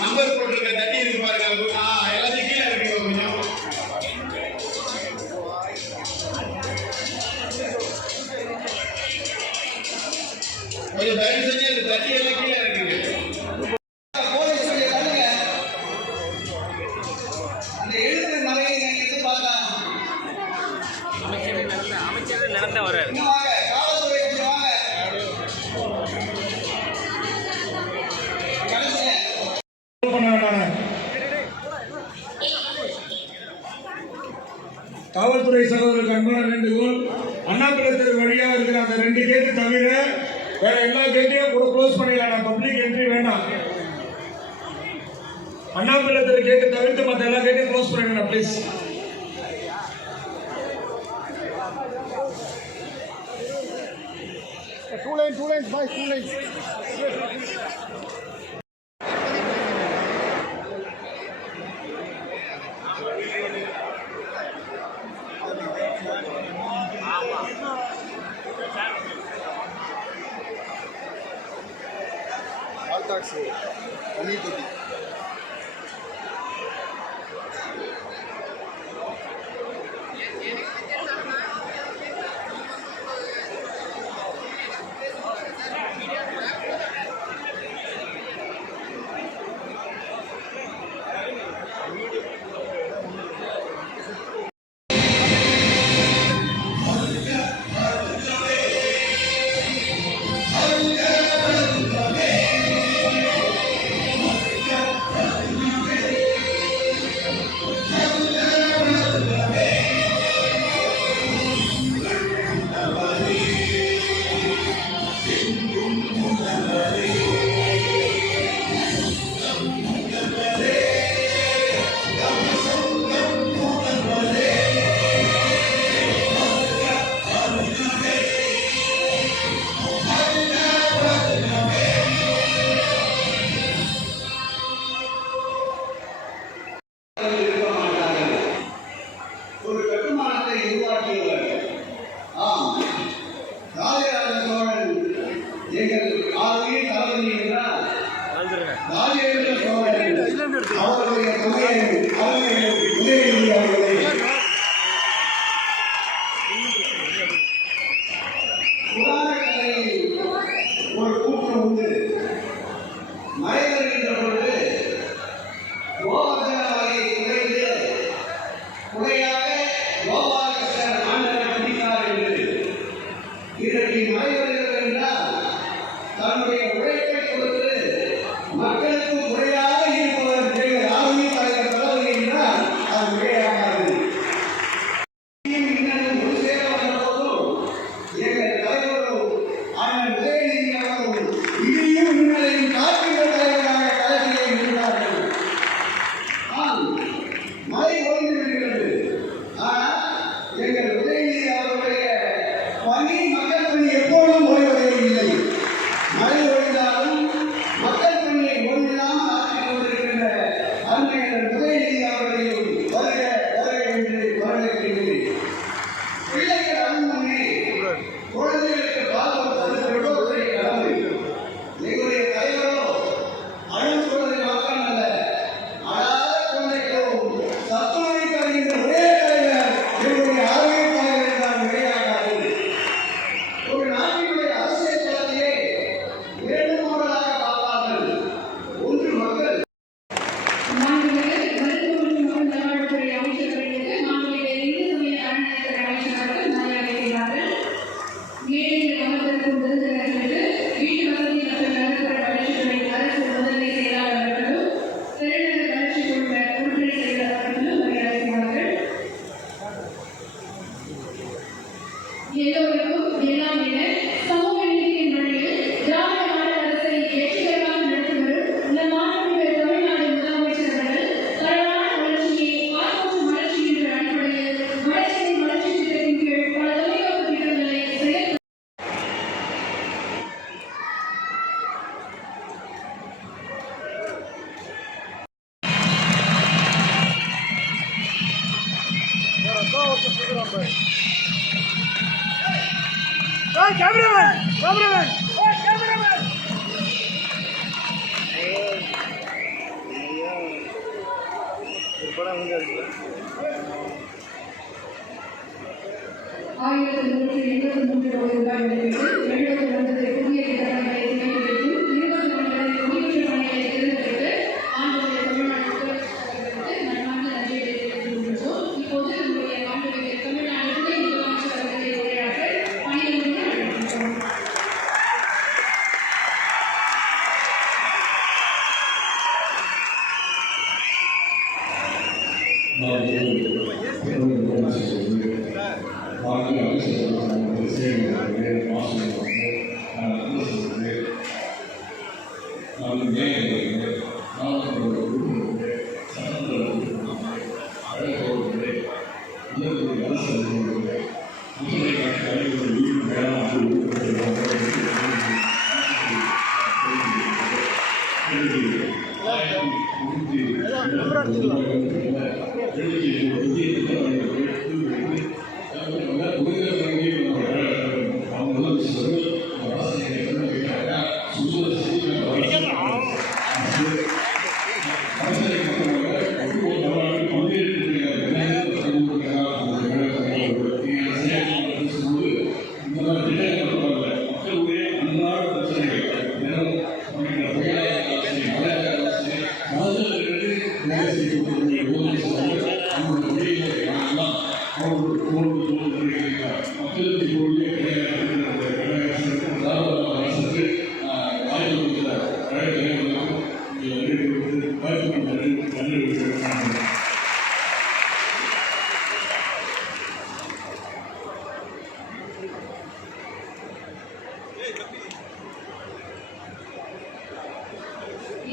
Number போட்டிருக்க தட்டி இருக்கு பாருங்க. எல்லாத்தையும் கீழே இருக்கு கொஞ்சம் தயவு செஞ்சு அந்த தட்டி எல்லாம் கீழே இருக்குங்க. அந்த எழுத்து மலையை எது பார்த்தா அமைச்சர் நடந்த வர காவல்துறை சகோதரருக்கு அன்பான வேண்டுகோள், அண்ணாதுரை தெரு வழியாக இருக்கிற அந்த 2 கேட்டு தவிர வேற எல்லா கேட்டையும் கூட க்ளோஸ் பண்ணிடலாம். பப்ளிக் என்ட்ரி வேண்டாம். அண்ணாதுரை தெரு கேட்டு தவிர்த்து மற்ற எல்லா கேட்டையும் க்ளோஸ் பண்ணிடலாம் please. Two lanes, boys, 2 lanes. All taxi, only 30. எல்லோருக்கும் எல்லாம் என சமூக நீதியின் வழியில் திராவிட மாடல் அரசை வெற்றிகரமாக நடத்தி வரும் இந்த மாண்புமிகு தமிழ்நாடு முதலமைச்சர் அவர்கள் தரமான வளர்ச்சியை ஆர்வம் வளர்ச்சி என்ற அடிப்படையில் வளர்ச்சி திட்டத்தின் கீழ் பல தொலைநோக்கு திட்டங்களை செயல் ரூபாய் மதிப்பீட்டில் 79 புதிய திட்டங்களை துவக்கி வைக்கும் 24 குடிநீர் பணிகளை தேர்ந்தெடுத்து ஆண்டுடைய தமிழ்நாடு முதலமைச்சர்களுக்கு மனமார்ந்த நன்றியை தெரிவித்துக் கொள்கிறோம். இப்போது நம்முடைய மாண்புமிகு தமிழ்நாடு துணை முதலமைச்சர் அவர்களை உரையாற்ற பணியிலிருந்து அழைக்கின்றோம்.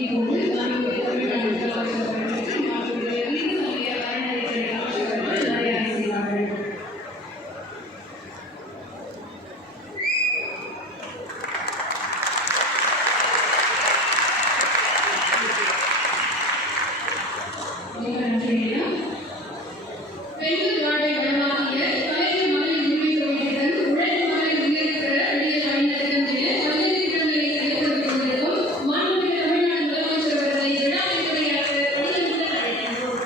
இப்போது மாண்புமிகு தமிழ்நாடு முதலமைச்சர் அவர்களுக்கு மாண்புமிகு இந்து சமய அறநிலையத்துறை அமைச்சர் அவர்கள் உரையாற்ற செய்வார்கள். பெண்கள் வாழ்வை வளமாக்கிய கலைஞர் மகளிர் உரிமை தொகையுடன் உழைப்பு மகளிர் முன்னேற்ற எளிய பயண திட்டம் என பல்வேறு திட்டங்களை செயல்படுத்திக் கொண்டிருக்கும் மாண்புமிகு தமிழ்நாடு முதலமைச்சர் அவர்களை விழாவில் உரையாற்ற பணியிலிருந்து அழைக்கின்றோம்.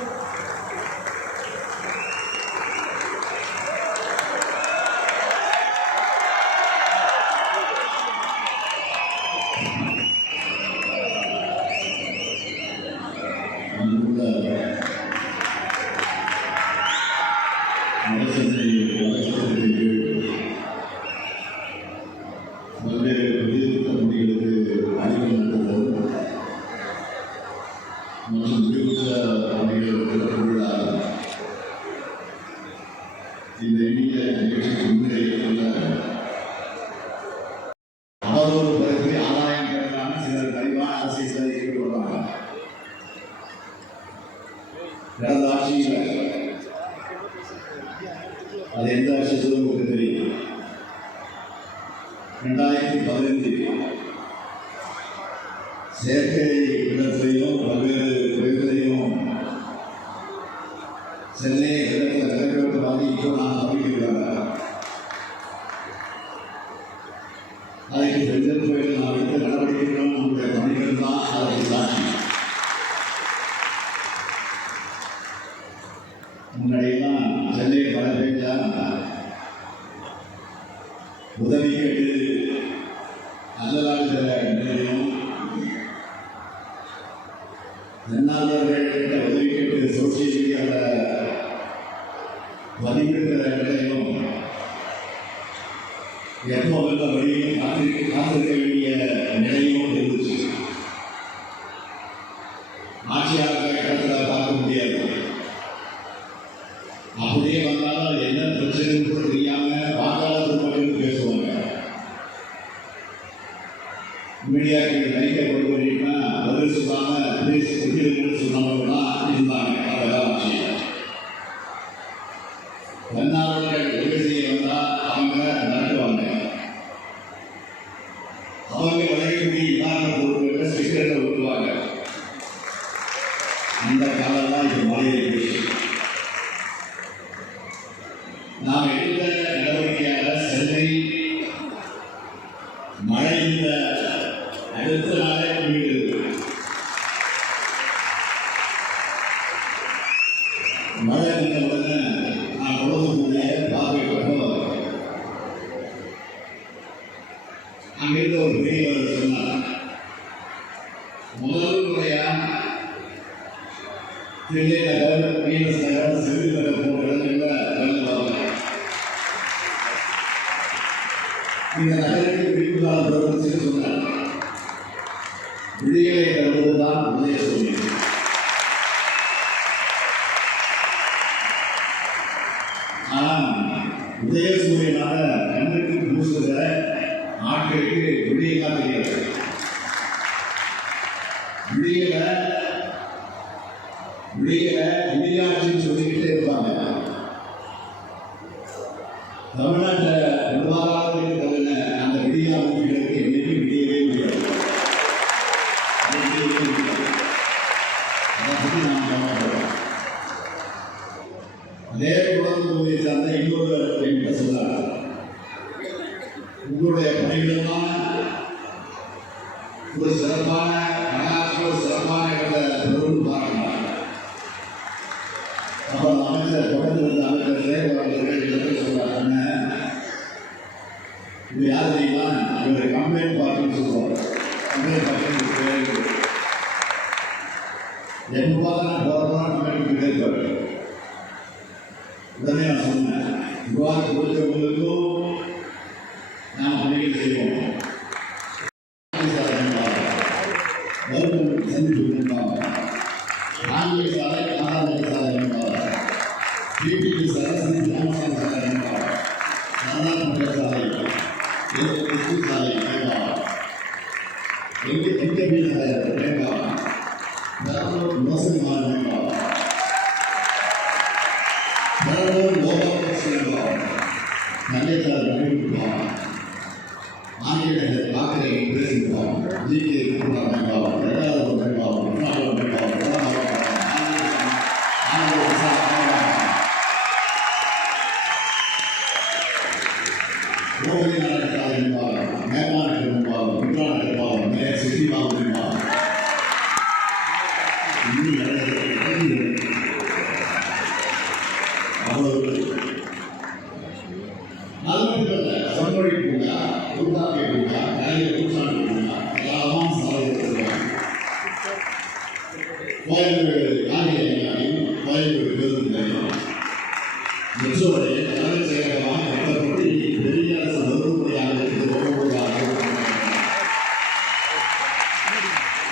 கடந்த ஆட்சியில் அது எந்த ஆட்சி உங்களுக்கு தெரியும். 2015 செயற்கை இடத்திலையும் பல்வேறு துறைகளையும் சென்னை கிழக்கு பாதிப்பு நான் அறிவிக்கிறார். அதற்கு பெண்கள் கோயில் நான் எடுத்த நடவடிக்கைகளும் நம்முடைய பணிகள் தான் அதற்கு சாட்சி. முன்னாடியெல்லாம் சென்னை மழை பெய்ஞ்சா உதவி கேட்டு அல்லலாடுகிற நிலையும், தன்னார்வலர்கள் உதவி கேட்டு சோசியல் மீடியாவில் பதிவிடுகிற நிலையும், எப்போ வந்த வழியும் காத்திருக்க வேண்டிய நிலையும் இருந்துச்சு. ஆட்சியாளர் இடத்துல பார்க்க முடியாது. அப்படியே வந்தாலும் என்ன பிரச்சனைன்னு கூட தெரியாம வாக்காளர் அங்கிருந்து ஒரு பெரியவர் சொன்னார், முதல் முறையா தில்லை நகர், வீனஸ் நகர், செல்வி நகர் போன்ற இடங்களில் வெள்ளம் வரல. இந்த நகருக்கு விழிப்புணர்வு பிரபலத்தில் சொன்னார், விடியலை தருவதுதான் உதய சூரியன். ஆனால் உதய சூரியனாக கண்ணுக்கு பூசுகிற ஆட்களுக்கு விடியலாம் தெரியாது. விடியாட்சின்னு சொல்லிக்கிட்டே இருப்பாங்க. தமிழ்நாட்டில் நிர்வாகத்துக்கு தகுந்த அந்த விடியாட்சிகளுக்கு என்னைக்கு விடியவே முடியாது. அதை பற்றி நாம் கவலைப்படுறோம். அதே குழந்தை தொகுதியை சார்ந்த இன்னொரு என்கிட்ட சொன்னார், உங்களுடைய பணிகளெல்லாம் ஒரு சிறப்பான வரலாற்று, ஒரு சிறப்பான பொருள் பார்க்கலாம். அப்போ அமைச்சர் பக்கத்தில் இருந்த அமைச்சர் சொல்றாங்க, இது யார் தெரியுமா, இவர் கம்ப்ளைண்ட் பார்ட்டின்னு சொல்லுவாங்க. கம்ப்ளைண்ட் பார்ட்டி எப்போ தான் போகிறோம் கம்ப்ளைண்ட் கேட்பாரு. உடனே நான் சொன்னேன், விவாதம் கொடுத்தவங்களுக்கும் நாம் பணிகள் செய்வோம். சந்திப்பு ஆங்கில சாலை, ஆராதனை சாலை என்பார், பிபிடி சாலை, ஸ்ரீ ராமசாமி சாலை என்பார், நாராயண சாலை, கிருஷ்ண சாலை என்பார், எங்கபி சாலை என்பார், தரப்பூர் மோசடி மாறு என்பார், தரப்பூர் கோபாலகிருஷ்ண என்பார், நன்மைத்தார் நம்பிவிப்பார், ஆங்கிலேயர் வாக்கரை பேசுகிறார், ஜிகே என்பார், இரண்டாவது என்பார், மூன்றாவது என்பார், கோவை நாடகத்தார் என்பார், மேலாளர் என்பார், குன்றாளர் என்பார், மேயர் சித்திபாபு என்பார். இன்னும் அவ்வளவு அது மட்டுமல்ல, செம்மொழி பூங்கா, உருவாக்கை பூங்கா, கலைஞர் நூற்றாண்டு பூங்கா எல்லாமும் சாதித்திருக்கிறார். கோயம்பேடு காந்தி நிலையம், கோயம்பேடு பேருந்து நிலையம், மெட்ரோடைய தலைமைச் செயலகமாக கட்டப்பட்டு பெரிய அரசு மருத்துவமனையாக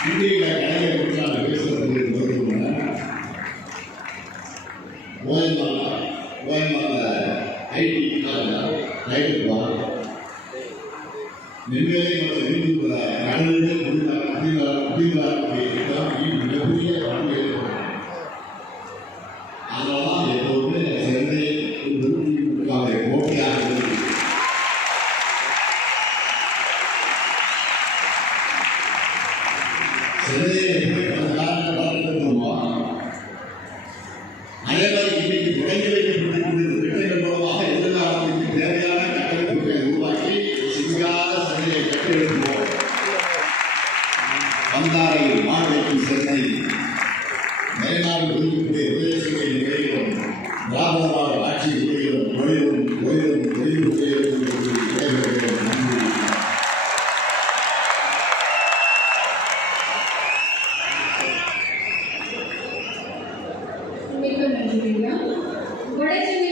இந்திய கலைஞர் நூற்றாண்டு பேசுவதற்கு மருத்துவமனை ஓய்வான ஐடி ரைட்டு நெல்வேலி மற்றும் நீதிபுர கடலிலே குடிநீராக்கூடிய மிகப்பெரிய பண்பு ஏற்படும். அதனால்தான் எப்போதுமே சென்னை போட்டியாக இருக்கு. சென்னையை எப்படி கடந்த காலத்தில் வளர்த்துருக்கோமோ அதே மாதிரி இன்னைக்கு தொடங்கி வைக்கப்பட்டிருக்கிற திட்டங்கள் மூலமாக எதிர்காலத்திற்கு தேவையான கட்டமைப்புகளை உருவாக்கி சிங்காத சென்னையை கட்டியெழுப்புவோம். வந்தாரை மாநிலத்தின் சென்னை மேல்நாடு விரும்பக்கூடிய உதயசூரிய நிலையிலும் திராவிடராக ஆட்சி நிலையிலும் ஒளிரும் மிக்க நன்றி. வடசென்னை